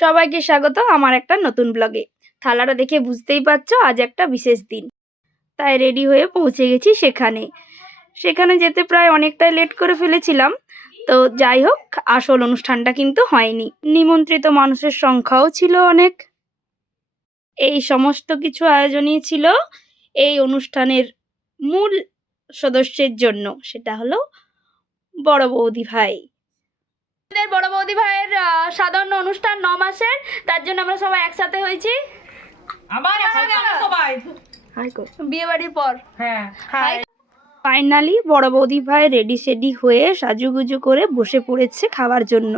সবাইকে স্বাগত আমার একটা নতুন ব্লগে। থালাটা দেখে বুঝতেই পারছো আজ একটা বিশেষ দিন, তাই রেডি হয়ে পৌঁছে গেছি সেখানে যেতে প্রায় অনেকটাই লেট করে ফেলেছিলাম। তো যাই হোক, আসল অনুষ্ঠানটা কিন্তু হয়নি। নিমন্ত্রিত মানুষের সংখ্যাও ছিল অনেক। এই সমস্ত কিছু আয়োজনই ছিল এই অনুষ্ঠানের মূল সদস্যের জন্য, সেটা হলো বড় বৌদি ভাই। বড় বৌদি ভাইয়ের সাধারণ অনুষ্ঠান 9 মাসের, তার জন্য আমরা সবাই একসাথে হয়েছি। বিয়ে বাড়ির পর ফাইনালি বড় বৌদি ভাই রেডি সেডি হয়ে সাজুগুজু করে বসে পড়েছে খাওয়ার জন্য।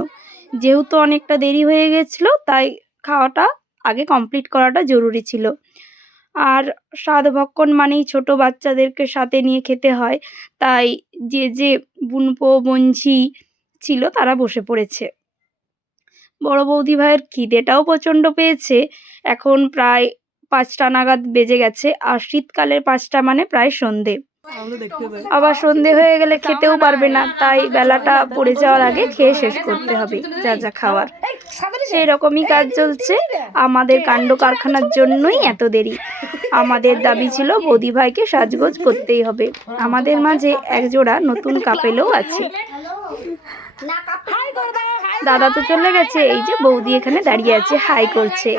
যেহেতু অনেকটা দেরি হয়ে গেছিল, তাই খাওয়াটা আগে কমপ্লিট করাটা জরুরি ছিল। আর স্বাদ ভক্ষণ মানেই ছোট বাচ্চাদেরকে সাথে নিয়ে খেতে হয়, তাই যে বুনপো বঞ্ঝি ছিল তারা বসে পড়েছে। বড় বৌদি ভাইয়ের খিদেটাও প্রচণ্ড পেয়েছে। এখন প্রায় 5টা নাগাদ বেজে গেছে, আর শীতকালের 5টা মানে প্রায় সন্ধে। আবার সন্ধে হয়ে গেলে খেতেও পারবে না, তাই বেলাটা পড়ে যাওয়ার আগে খেয়ে শেষ করতে হবে যা খাওয়ার। সেই রকমই কাজ চলছে। আমাদের কাণ্ড কারখানার জন্যই এত দেরি। আমাদের দাবি ছিল বৌদি ভাইকে সাজগোজ করতেই হবে। আমাদের মাঝে একজোড়া নতুন কাপেলও আছে। দাদা তো চলে গেছে, এই যে বৌদি এখানে দাঁড়িয়ে আছে, হাই করছে।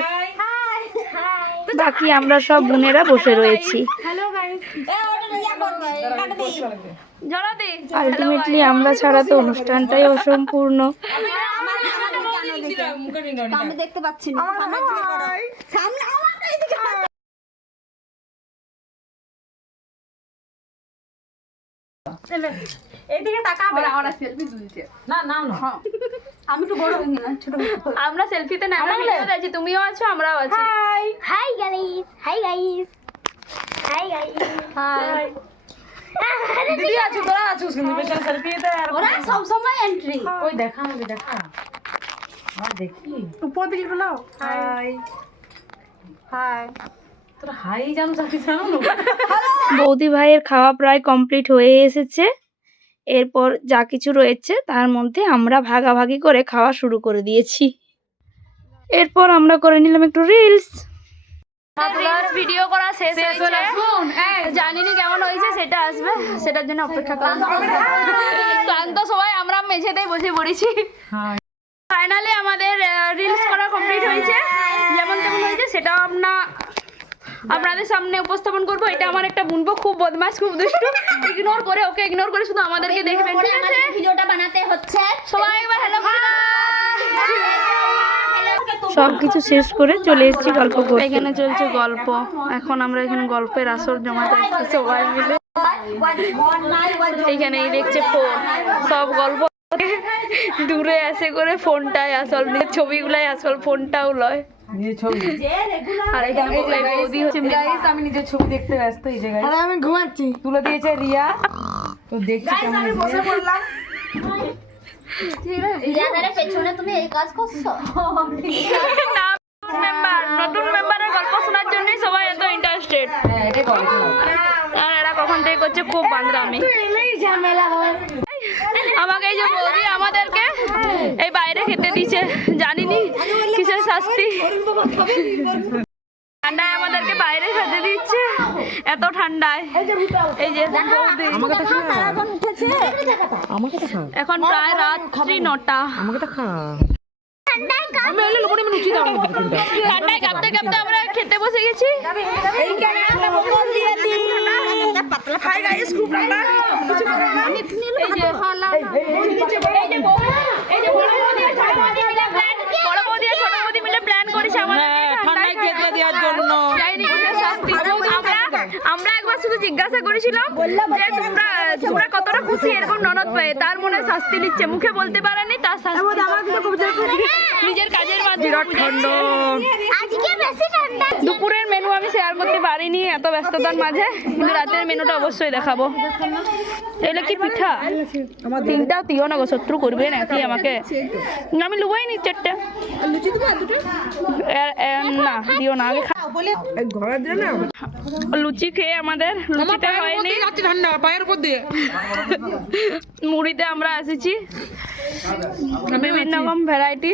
বাকি আমরা সব বোনেরা বসে রয়েছি। আলটিমেটলি আমরা ছাড়া তো অনুষ্ঠানটাই অসম্পূর্ণ। দেখতে পাচ্ছি না। এইদিকে তাকাবে, আমরা সেলফি তুলছে। না না না, আমি তো বড় হইনি না, ছোট। আমরা সেলফিতে না, আমরা ভিডিও আছি, তুমিও আছো, আমরাও আছি। Hi hi guys, hi guys, hi guys, hi. দিদি আছো, তোরা আছো কিন্তু স্পেশাল সেলফিতে আর ওরা সব সময় এন্ট্রি। ওই দেখা আমাকে দেখা। আর দেখি উপর দিকে বলো হাই হাই। তোরা হাই জানো সাথে জানো না। বৌদি ভাইয়ের খাওয়া প্রায় কমপ্লিট হয়ে এসেছে। এরপর যা কিছু রয়েছে তার মধ্যে আমরা ভাগাভাগি করে খাওয়া শুরু করে দিয়েছি। এরপর আমরা করে নিলাম একটু রিলস। ভিডিও করা শেষ হয়েছে, জানিনি কেমন হয়েছে, সেটা আসবে, সেটার জন্য অপেক্ষা করলাম। ক্লান্ত সবাই আমরা মেঝেতেই বসে পড়েছি। ফাইনালি আমাদের রিলস করা কমপ্লিট হয়েছে। যেমন তেমন হয়েছে সেটাও আপনাদের সামনে উপস্থাপন করবো। এটা আমার একটা বুনবো, খুব বদমাশ, খুব দুষ্টু। ওকে ইগনোর করে শুধু আমাদেরকে দেখবেন, ঠিক আছে? ভিডিওটা বানাতে হচ্ছে। সবাই একবার হ্যালো করে দাও। সবকিছু শেষ করে চলে এসেছি গল্প করতে। এখানে চলছে গল্প। এখন আমরা এখানে গল্পের আসর জমাতে আসছি সবাই মিলে। এইখানে দেখছে ফোন, সব গল্প দূরে আসে করে ফোনটাই আসল, ছবিগুলাই আসল, ফোনটাও লয়। আর এখানে বৌদি হচ্ছে, আমি নিজের ছবি দেখতে ব্যস্ত এই জায়গায়। আরে আমি ঘুমাচ্ছি, তুলে দিয়েছে রিয়া, তো দেখছি কেমন হয়েছে। বসে পড়লাম। পেছনে তুমি এই কাজ করছো? নতুন মেম্বারের গল্প শোনার জন্যই সবাই এত ইন্টারেস্টেড। আর এরা কখন থেকে করছে খুব বান্দরামি। আমাকে এই যে বৌদি আমাদেরকে এই বাইরে খেতে দিচ্ছে, জানিনি কিসের শাস্তি। ঠান্ডায় আমাদেরকে বাইরে খেতে দিচ্ছে, এত ঠান্ডায়। এই যে বৌদি, এখন প্রায় রাত্রি 9টা। ঠান্ডায় কাঁপতে কাঁপতে আমরা খেতে বসে গেছি। আমরা একবার শুধু জিজ্ঞাসা করেছিলাম যে তোমরা কতটা খুশি এরকম ননদ পেয়ে, তার মনে শাস্তি নিচ্ছে, মুখে বলতে পারেনি, তার শাস্তি নিজের কাজের মাধ্যমে। দুপুরের মেনু আমি শেয়ার করতে পারিনি এত ব্যস্ততার মাঝে, কিন্তু রাতের মেনুটা অবশ্যই দেখাবো। এগুলো কি পিঠা? 3টাও দিও না গো, শত্রু করবে নাকি আমাকে? আমি লুবই নি 4টা। না দিও না, আগে লুচি খেয়ে আমাদের লুচিটা হয়নি, মুড়িতে আমরা এসেছি। বিভিন্ন রকম ভ্যারাইটি।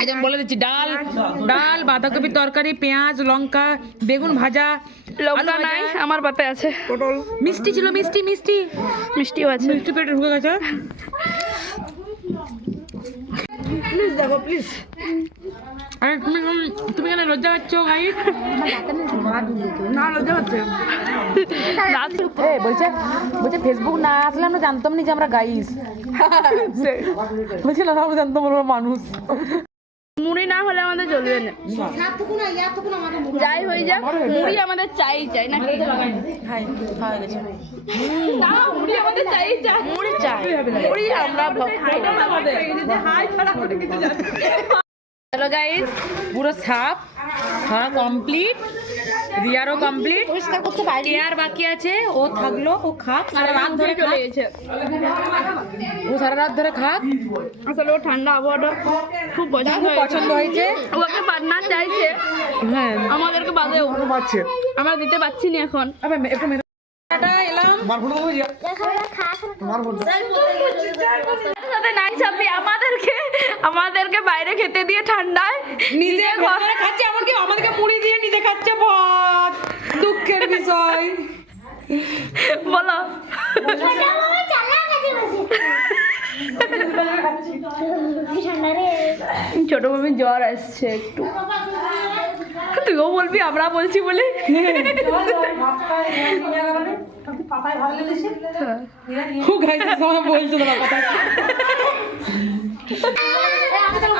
একজন বলে দিচ্ছি, ডাল ডাল বাঁধাকপির তরকারি, পেঁয়াজ লঙ্কা বেগুন ভাজা, লঙ্কা নাই, আমার বাপে আছে। পটল, মিষ্টি ছিল, মিষ্টি মিষ্টি মিষ্টিও আছে। মিষ্টি পেটে ঢুকে গেছে। প্লিজ দেখো প্লিজ। আরে তুমি কেন লজ্জা পাচ্ছ গাইস? না লজ্জা পাচ্ছে। বলছে ফেসবুক না আসলে আমরা জানতাম না যে আমরা গাইস। বলছে না আমরা জানতাম আমরা মানুষ। মুড়ি না হলে আমাদের চলবে না, যাই হয়ে যাক মুড়ি আমাদের চাই না মুড়ি আমাদের চাই মুড়ি আমরা হ্যালো গাইস, পুরো সাপ খাওয়া কমপ্লিট, রিয়ারও কমপ্লিট, কেয়ার বাকি আছে, ও থাকলো, ও খাক সারা রাত ধরে চলে গেছে। ও সারা রাত ধরে খাক। আসলে ও ঠান্ডা আবহাওয়াটা খুব পছন্দ হয়েছে, ওকে পার্টনার চাইছে, হ্যাঁ আমাদেরকে বাদেও আমরা দিতে পারছি না এখন। একটু এলাম সাথে নাই চাপি আমাদেরকে বাইরে খেতে দিয়ে ঠান্ডায় নিজে ঘরে খাচ্ছে, এমনকি আমাদেরকে মুড়ি দিয়ে নিজে খাচ্ছে। ভাত দুঃখের বিষয়। বলো ছোট মামির জ্বর আসছে একটু, তুইও বলবি আমরা বলছি বলে।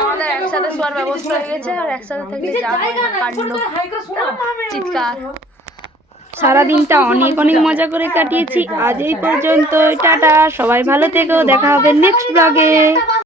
আমাদের একসাথে শোয়ার ব্যবস্থা হয়ে গেছে, আর একসাথে থাকলে যা কাণ্ড চিৎকার। সারাদিনটা অনেক মজা করে কাটিয়েছি। আজ এই পর্যন্ত, টাটা, সবাই ভালো থেকো, দেখা হবে নেক্সট ব্লগে।